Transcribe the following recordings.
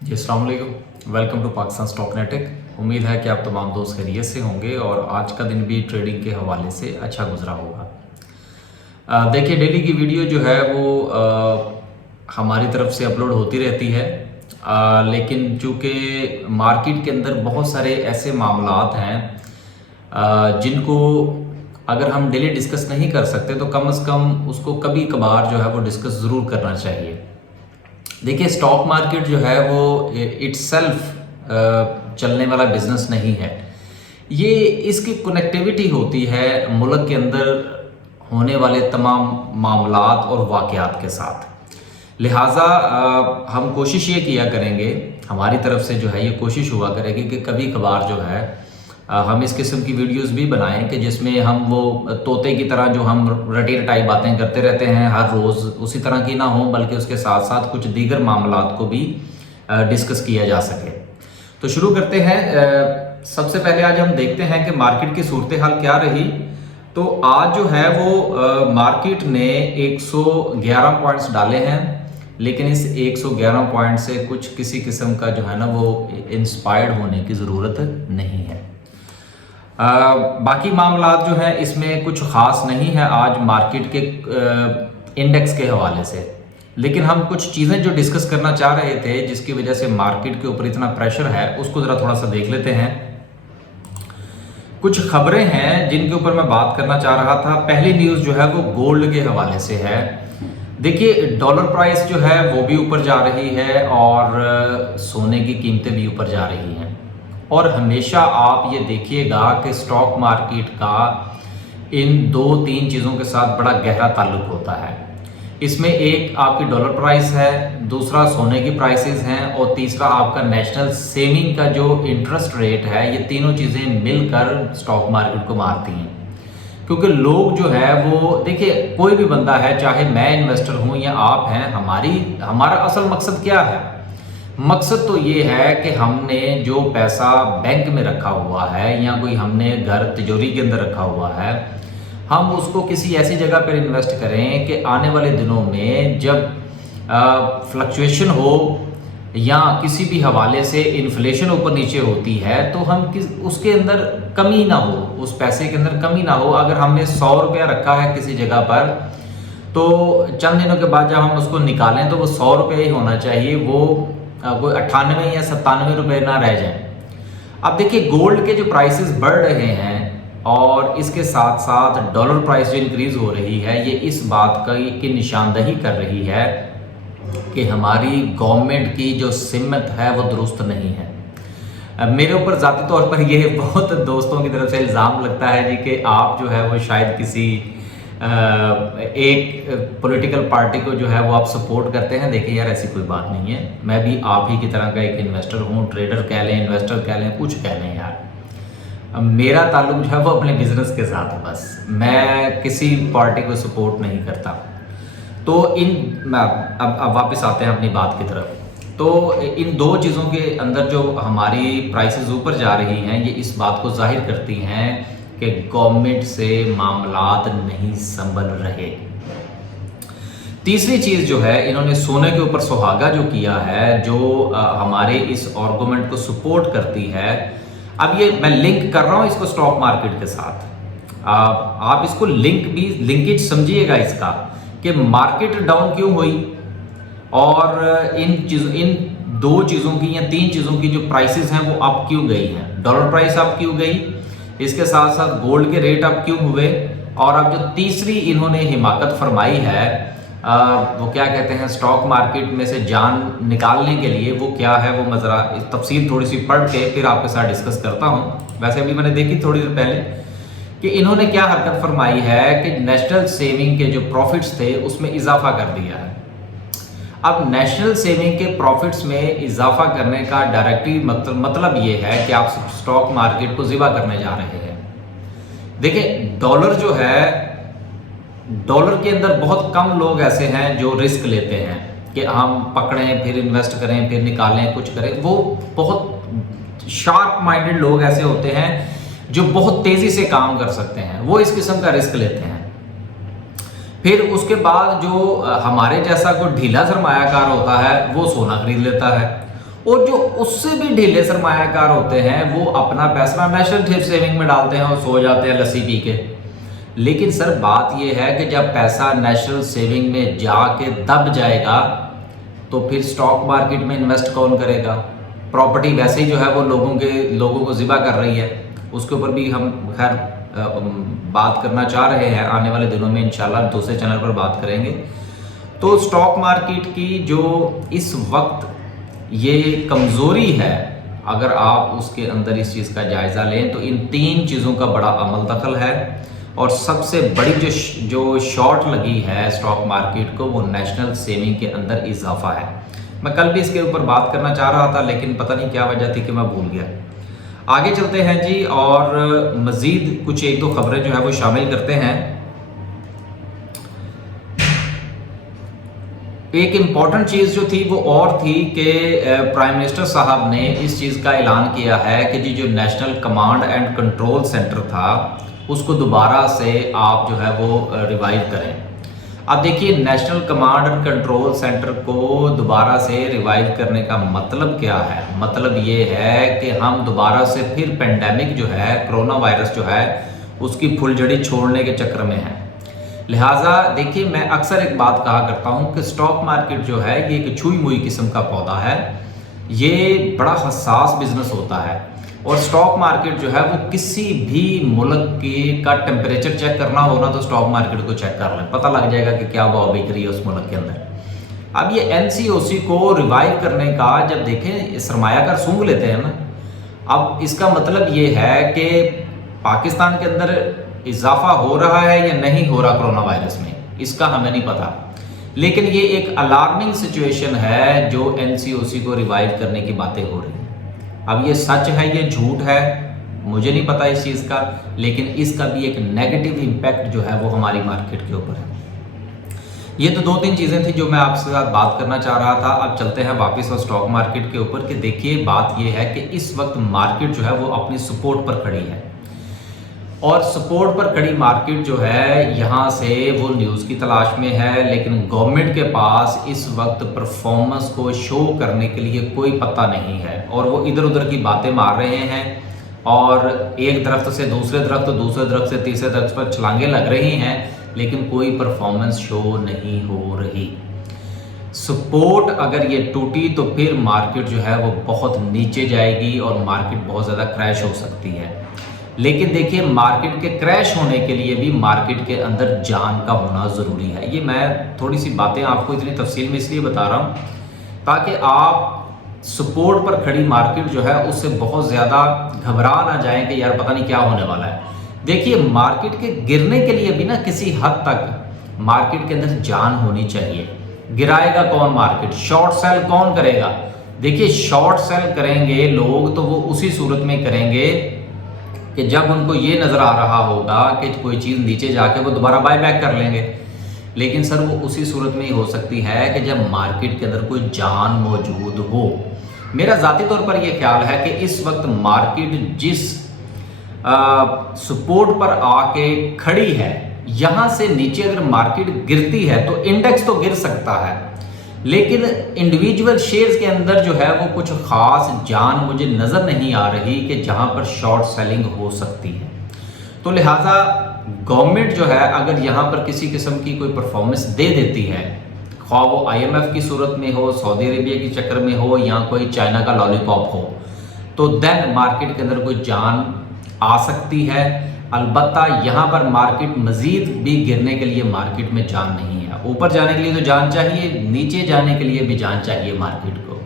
जी अस्सलाम वालेकुम, welcome to Pakistan stock नेटिक। उम्मीद है कि आप तमाम दोस्त खैरियत से होंगे और आज का दिन भी ट्रेडिंग के हवाले से अच्छा गुजरा होगा। देखिए, डेली की वीडियो जो है वो हमारी तरफ से अपलोड होती रहती है, लेकिन चूँकि मार्केट के अंदर बहुत सारे ऐसे मामलात हैं जिनको अगर हम डेली डिस्कस नहीं कर सकते तो कम से कम उसको कभी कभार जो है वो डिस्कस ज़रूर करना चाहिए। देखिए, स्टॉक मार्केट जो है वो इट्सेल्फ चलने वाला बिजनेस नहीं है। ये इसकी कनेक्टिविटी होती है मुल्क के अंदर होने वाले तमाम मामलात और वाक़यात के साथ। लिहाजा हम कोशिश ये किया करेंगे, हमारी तरफ से जो है ये कोशिश हुआ करेगी कि कभी कभार जो है हम इस किस्म की वीडियोस भी बनाएं कि जिसमें हम वो तोते की तरह जो हम रटे रटाई बातें करते रहते हैं हर रोज़ उसी तरह की ना हो, बल्कि उसके साथ साथ कुछ दीगर मामलात को भी डिस्कस किया जा सके। तो शुरू करते हैं। सबसे पहले आज हम देखते हैं कि मार्केट की सूरत हाल क्या रही। तो आज जो है वो मार्केट ने 111 पॉइंट्स डाले हैं, लेकिन इस 111 पॉइंट से कुछ किसी किस्म का जो है ना वो इंस्पायर्ड होने की ज़रूरत नहीं है। बाकी मामलात जो हैं इसमें कुछ ख़ास नहीं है आज मार्केट के इंडेक्स के हवाले से, लेकिन हम कुछ चीज़ें जो डिस्कस करना चाह रहे थे जिसकी वजह से मार्केट के ऊपर इतना प्रेशर है उसको ज़रा थोड़ा सा देख लेते हैं। कुछ खबरें हैं जिनके ऊपर मैं बात करना चाह रहा था। पहली न्यूज़ जो है वो गोल्ड के हवाले से है। देखिए, डॉलर प्राइस जो है वो भी ऊपर जा रही है और सोने की कीमतें भी ऊपर जा रही हैं। और हमेशा आप ये देखिएगा कि स्टॉक मार्केट का इन दो तीन चीज़ों के साथ बड़ा गहरा ताल्लुक होता है। इसमें एक आपकी डॉलर प्राइस है, दूसरा सोने की प्राइसेस हैं और तीसरा आपका नेशनल सेविंग का जो इंटरेस्ट रेट है। ये तीनों चीज़ें मिलकर स्टॉक मार्केट को मारती हैं, क्योंकि लोग जो है वो देखिए, कोई भी बंदा है, चाहे मैं इन्वेस्टर हूँ या आप हैं, हमारा असल मकसद क्या है? मकसद तो ये है कि हमने जो पैसा बैंक में रखा हुआ है या कोई हमने घर तिजोरी के अंदर रखा हुआ है, हम उसको किसी ऐसी जगह पर इन्वेस्ट करें कि आने वाले दिनों में जब फ्लक्चुएशन हो या किसी भी हवाले से इन्फ्लेशन ऊपर नीचे होती है तो हम उसके अंदर कमी ना हो, उस पैसे के अंदर कमी ना हो। अगर हमने 100 रुपया रखा है किसी जगह पर, तो चंद दिनों के बाद जब हम उसको निकालें तो वो 100 रुपये ही होना चाहिए, वो कोई 98 या 97 रुपये ना रह जाए। अब देखिए, गोल्ड के जो प्राइसेस बढ़ रहे हैं और इसके साथ साथ डॉलर प्राइस जो इंक्रीज हो रही है, ये इस बात की निशानदही कर रही है कि हमारी गवर्नमेंट की जो सिमत है वो दुरुस्त नहीं है। मेरे ऊपर ज़ाती तौर पर ये बहुत दोस्तों की तरफ से इल्ज़ाम लगता है जी कि आप जो है वो शायद किसी एक पॉलिटिकल पार्टी को जो है वो आप सपोर्ट करते हैं। देखिए यार, ऐसी कोई बात नहीं है। मैं भी आप ही की तरह का एक इन्वेस्टर हूँ, ट्रेडर कह लें, इन्वेस्टर कह लें, कुछ कह लें यार। मेरा ताल्लुक जो है वो अपने बिजनेस के साथ है बस। मैं किसी पार्टी को सपोर्ट नहीं करता। तो अब वापस आते हैं अपनी बात की तरफ। तो इन दो चीज़ों के अंदर जो हमारी प्राइसेस ऊपर जा रही हैं, ये इस बात को जाहिर करती हैं कि गवर्नमेंट से मामलात नहीं संभल रहे। तीसरी चीज़ जो है, इन्होंने सोने के ऊपर सुहागा जो किया है, जो हमारे इस आर्गुमेंट को सपोर्ट करती है। अब ये मैं लिंक कर रहा हूँ इसको स्टॉक मार्केट के साथ। आप इसको लिंकेज समझिएगा इसका कि मार्केट डाउन क्यों हुई और इन दो चीज़ों की या तीन चीज़ों की जो प्राइसेस हैं वो अप क्यों गई हैं। डॉलर प्राइस अप क्यों गई, इसके साथ साथ गोल्ड के रेट अप क्यों हुए, और अब जो तीसरी इन्होंने हिमाकत फरमाई है, वो क्या कहते हैं, स्टॉक मार्केट में से जान निकालने के लिए, वो क्या है, वो मैं ज़रा तफसील थोड़ी सी पढ़ के फिर आपके साथ डिस्कस करता हूँ। वैसे अभी मैंने देखी थोड़ी देर पहले कि इन्होंने क्या हरकत फरमाई है कि नेशनल सेविंग के जो प्रॉफिट्स थे उसमें इजाफा कर दिया है। अब नेशनल सेविंग के प्रॉफिट्स में इजाफा करने का डायरेक्टली मतलब ये है कि आप स्टॉक मार्केट को ज़िबा करने जा रहे हैं। देखिए, डॉलर जो है, डॉलर के अंदर बहुत कम लोग ऐसे हैं जो रिस्क लेते हैं कि हम पकड़ें फिर इन्वेस्ट करें फिर निकालें कुछ करें। वो बहुत शार्प माइंडेड लोग ऐसे होते हैं जो बहुत तेज़ी से काम कर सकते हैं, वो इस किस्म का रिस्क लेते हैं। फिर उसके बाद जो हमारे जैसा कोई ढीला सरमायाकार होता है वो सोना खरीद लेता है, और जो उससे भी ढीले सरमायाकार होते हैं वो अपना पैसा नेशनल सेविंग में डालते हैं और सो जाते हैं लस्सी पी के। लेकिन सर बात ये है कि जब पैसा नेशनल सेविंग में जाके दब जाएगा तो फिर स्टॉक मार्केट में इन्वेस्ट कौन करेगा? प्रॉपर्टी वैसे ही जो है वो लोगों को ज़िबा कर रही है, उसके ऊपर भी हम खैर बात करना चाह रहे हैं, आने वाले दिनों में इंशाल्लाह दूसरे चैनल पर बात करेंगे। तो स्टॉक मार्केट की जो इस वक्त ये कमज़ोरी है, अगर आप उसके अंदर इस चीज़ का जायज़ा लें तो इन 3 चीज़ों का बड़ा अमल दखल है। और सबसे बड़ी जो शॉर्ट लगी है स्टॉक मार्केट को वो नेशनल सेविंग के अंदर इजाफा है। मैं कल भी इसके ऊपर बात करना चाह रहा था लेकिन पता नहीं क्या वजह थी कि मैं भूल गया। आगे चलते हैं जी और मज़ीद कुछ 1-2 खबरें जो है वो शामिल करते हैं। एक इम्पॉर्टेंट चीज़ जो थी वो और थी कि प्राइम मिनिस्टर साहब ने इस चीज़ का ऐलान किया है कि जी जो national command and control centre था उसको दोबारा से आप जो है वो रिवाइव करें। अब देखिए national command and control centre को दोबारा से रिवाइव करने का मतलब क्या है? मतलब ये है कि हम दोबारा से फिर पेंडेमिक जो है, कोरोना वायरस जो है, उसकी फुलझड़ी छोड़ने के चक्कर में है। लिहाजा देखिए मैं अक्सर एक बात कहा करता हूँ कि स्टॉक मार्केट जो है ये एक छुई मुई किस्म का पौधा है, ये बड़ा हसास बिजनेस होता है। और स्टॉक मार्केट जो है वो किसी भी मुल्क का टेम्परेचर चेक करना हो ना तो स्टॉक मार्केट को चेक कर लें, पता लग जाएगा कि क्या भाव बिक रही है उस मुल्क के अंदर। अब ये एनसीओसी को रिवाइव करने का जब देखें सरमायाकार सूंघ लेते हैं ना, अब इसका मतलब ये है कि पाकिस्तान के अंदर इजाफा हो रहा है या नहीं हो रहा कोरोना वायरस में, इसका हमें नहीं पता। लेकिन ये एक अलार्मिंग सिचुएशन है जो एनसीओसी को रिवाइव करने की बातें हो रही हैं। अब ये सच है ये झूठ है मुझे नहीं पता इस चीज़ का, लेकिन इसका भी एक नेगेटिव इम्पैक्ट जो है वो हमारी मार्केट के ऊपर है। ये तो 2-3 चीज़ें थी जो मैं आपसे साथ बात करना चाह रहा था। अब चलते हैं वापस और स्टॉक मार्केट के ऊपर कि देखिए बात ये है कि इस वक्त मार्केट जो है वो अपनी सपोर्ट पर खड़ी है और सपोर्ट पर खड़ी मार्केट जो है यहाँ से वो न्यूज़ की तलाश में है, लेकिन गवर्नमेंट के पास इस वक्त परफॉर्मेंस को शो करने के लिए कोई पता नहीं है और वो इधर उधर की बातें मार रहे हैं और एक दरख्त से दूसरे दरख्त, दूसरे दरख्त से तीसरे दरख्त पर छलांगे लग रही हैं, लेकिन कोई परफॉर्मेंस शो नहीं हो रही। सपोर्ट अगर ये टूटी तो फिर मार्केट जो है वो बहुत नीचे जाएगी और मार्केट बहुत ज़्यादा क्रैश हो सकती है। लेकिन देखिए मार्केट के क्रैश होने के लिए भी मार्केट के अंदर जान का होना ज़रूरी है। ये मैं थोड़ी सी बातें आपको इतनी तफसील में इसलिए बता रहा हूँ ताकि आप सपोर्ट पर खड़ी मार्केट जो है उससे बहुत ज़्यादा घबरा ना जाएं कि यार पता नहीं क्या होने वाला है। देखिए मार्केट के गिरने के लिए भी ना किसी हद तक मार्केट के अंदर जान होनी चाहिए। गिराएगा कौन मार्केट? शॉर्ट सेल कौन करेगा? देखिए शॉर्ट सेल करेंगे लोग तो वो उसी सूरत में करेंगे कि जब उनको ये नज़र आ रहा होगा कि कोई चीज़ नीचे जाके वो दोबारा बाय बैक कर लेंगे। लेकिन सर वो उसी सूरत में ही हो सकती है कि जब मार्केट के अंदर कोई जान मौजूद हो। मेरा ज़ाती तौर पर यह ख्याल है कि इस वक्त मार्केट जिस सपोर्ट पर आके खड़ी है, यहाँ से नीचे अगर मार्केट गिरती है तो इंडेक्स तो गिर सकता है, लेकिन इंडिविजुअल शेयर्स के अंदर जो है वो कुछ खास जान मुझे नज़र नहीं आ रही कि जहां पर शॉर्ट सेलिंग हो सकती है। तो लिहाजा गवर्नमेंट जो है अगर यहां पर किसी किस्म की कोई परफॉर्मेंस दे देती है, ख्वाह वो IMF की सूरत में हो, सऊदी अरेबिया के चक्कर में हो या कोई चाइना का लॉलीपॉप हो, तो देन मार्केट के अंदर कोई जान आ सकती है। अलबत्ता यहाँ पर मार्केट मज़ीद भी गिरने के लिए मार्केट में जान नहीं है। ऊपर जाने के लिए तो जान चाहिए, नीचे जाने के लिए भी जान चाहिए मार्केट को।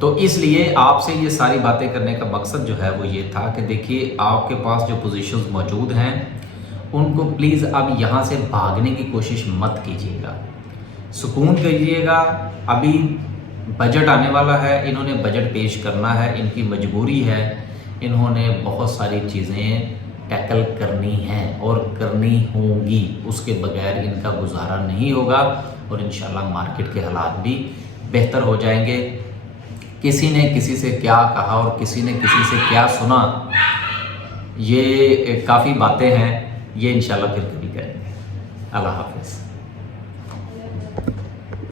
तो इसलिए आपसे ये सारी बातें करने का मकसद जो है वो ये था कि देखिए आपके पास जो पोजीशंस मौजूद हैं उनको प्लीज़ अब यहाँ से भागने की कोशिश मत कीजिएगा, सुकून कीजिएगा। अभी बजट आने वाला है, इन्होंने बजट पेश करना है, इनकी मजबूरी है, इन्होंने बहुत सारी चीज़ें टैकल करनी हैं और करनी होंगी, उसके बगैर इनका गुजारा नहीं होगा और इंशाल्लाह मार्केट के हालात भी बेहतर हो जाएंगे। किसी ने किसी से क्या कहा और किसी ने किसी से क्या सुना, ये काफ़ी बातें हैं, ये इंशाल्लाह फिर कभी करेंगे। अल्लाह हाफ़िज़।